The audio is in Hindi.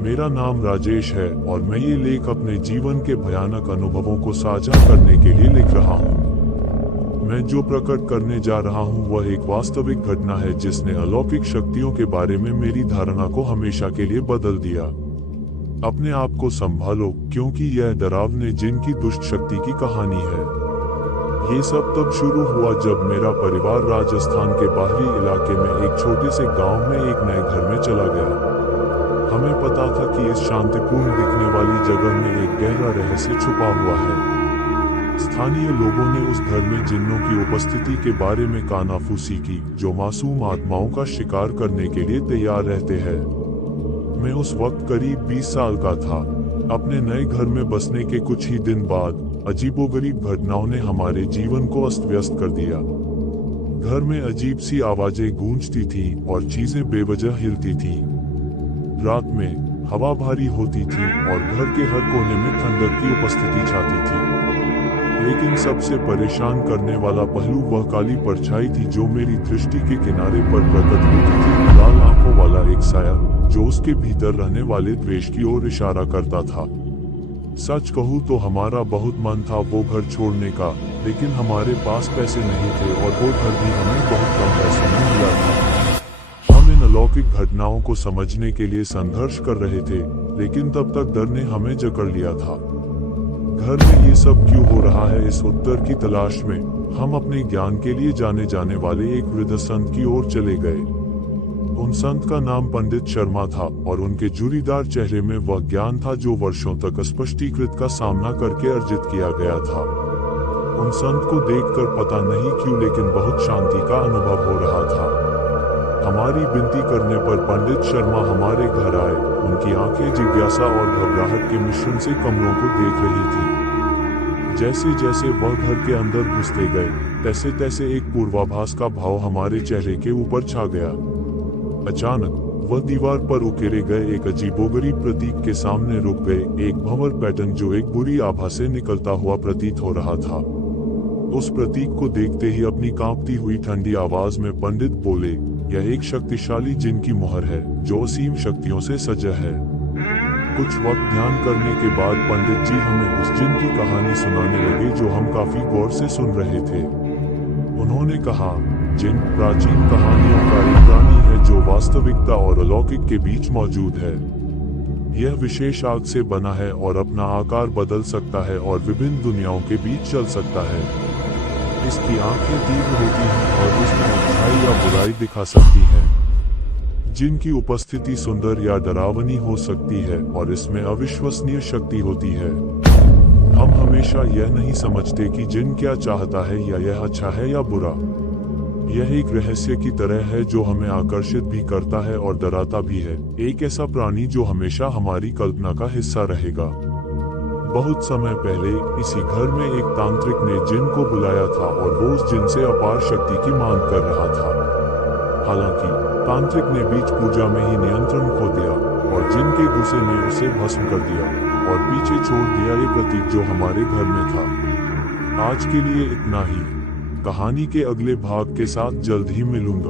मेरा नाम राजेश है और मैं ये लेख अपने जीवन के भयानक अनुभवों को साझा करने के लिए लिख रहा हूँ। मैं जो प्रकट करने जा रहा हूँ वह एक वास्तविक घटना है जिसने अलौकिक शक्तियों के बारे में मेरी धारणा को हमेशा के लिए बदल दिया। अपने आप को संभालो, क्योंकि यह डरावने जिन की दुष्ट शक्ति की कहानी है। ये सब तब शुरू हुआ जब मेरा परिवार राजस्थान के बाहरी इलाके में एक छोटे से गांव में एक नए घर में चला गया। हमें पता था कि इस शांतिपूर्ण दिखने वाली जगह में एक गहरा रहस्य छुपा हुआ है। स्थानीय लोगों ने उस घर में जिन्नों की उपस्थिति के बारे में कानाफूसी की, जो मासूम आत्माओं का शिकार करने के लिए तैयार रहते हैं। मैं उस वक्त करीब 20 साल का था। अपने नए घर में बसने के कुछ ही दिन बाद अजीबोगरीब घटनाओं ने हमारे जीवन को अस्त व्यस्त कर दिया। घर में अजीब सी आवाजें गूंजती थीं और चीजें बेवजह हिलती थीं। रात में हवा भारी होती थी और घर के हर कोने में ठंडक की उपस्थिति छाती थी। लेकिन सबसे परेशान करने वाला पहलू वह काली परछाई थी जो मेरी दृष्टि के किनारे पर प्रकट होती थी, लाल आंखों वाला एक साया जो उसके भीतर रहने वाले द्वेष की ओर इशारा करता था। सच कहूँ तो हमारा बहुत मन था वो घर छोड़ने का, लेकिन हमारे पास पैसे नहीं थे और वो घर भी हमें बहुत कम पैसों में मिला था। हम इन अलौकिक घटनाओं को समझने के लिए संघर्ष कर रहे थे, लेकिन तब तक डर ने हमें जकड़ लिया था। घर में ये सब क्यों हो रहा है, इस उत्तर की तलाश में हम अपने ज्ञान के लिए जाने जाने वाले एक वृद्ध संत की ओर चले गए। उन संत का नाम पंडित शर्मा था और उनके जुरीदार चेहरे में वह ज्ञान था जो वर्षों तक स्पष्टीकृत का सामना करके अर्जित किया गया था। उन संत को देखकर पता नहीं क्यों लेकिन बहुत शांति का अनुभव हो रहा था। हमारी विनती करने पर पंडित शर्मा हमारे घर आए। उनकी आंखें जिज्ञासा और घबराहट के मिश्रण से कमरों को देख रही थी। जैसे जैसे वह घर के अंदर घुसते गए, तैसे तैसे एक पूर्वाभास का भाव हमारे चेहरे के ऊपर छा गया। अचानक वह दीवार पर उकेरे गए एक अजीबोगरीब प्रतीक के सामने रुक गए, एक भंवर पैटर्न जो एक बुरी आभा से निकलता हुआ प्रतीत हो रहा था। उस प्रतीक को देखते ही अपनी कांपती हुई ठंडी आवाज में पंडित बोले, यह एक शक्तिशाली जिन की मोहर है जो असीम शक्तियों से सजा है। कुछ वक्त ध्यान करने के बाद पंडित जी हमें उस जिन की कहानी सुनाने लगे जो हम काफी गौर से सुन रहे थे। उन्होंने कहा, जिन प्राचीन कहानियों का एक प्राणी है जो वास्तविकता और अलौकिक के बीच मौजूद है। यह विशेष आग से बना है और अपना आकार बदल सकता है और विभिन्न दुनियाओं के बीच चल सकता है। इसकी आंखें तीव्र होती हैं और उसमें अच्छाई या बुराई दिखा सकती है। जिनकी उपस्थिति सुंदर या डरावनी हो सकती है और इसमें अविश्वसनीय शक्ति होती है। हम हमेशा यह नहीं समझते कि जिन क्या चाहता है या यह अच्छा है या बुरा। यह एक रहस्य की तरह है जो हमें आकर्षित भी करता है और डराता भी है, एक ऐसा प्राणी जो हमेशा हमारी कल्पना का हिस्सा रहेगा। बहुत समय पहले इसी घर में एक तांत्रिक ने जिन को बुलाया था और वो उस जिन से अपार शक्ति की मांग कर रहा था। हालांकि तांत्रिक ने बीच पूजा में ही नियंत्रण खो दिया और जिन के गुस्से ने उसे भस्म कर दिया और पीछे छोड़ दिया ये प्रतीक जो हमारे घर में था। आज के लिए इतना ही। कहानी के अगले भाग के साथ जल्द ही मिलूंगा।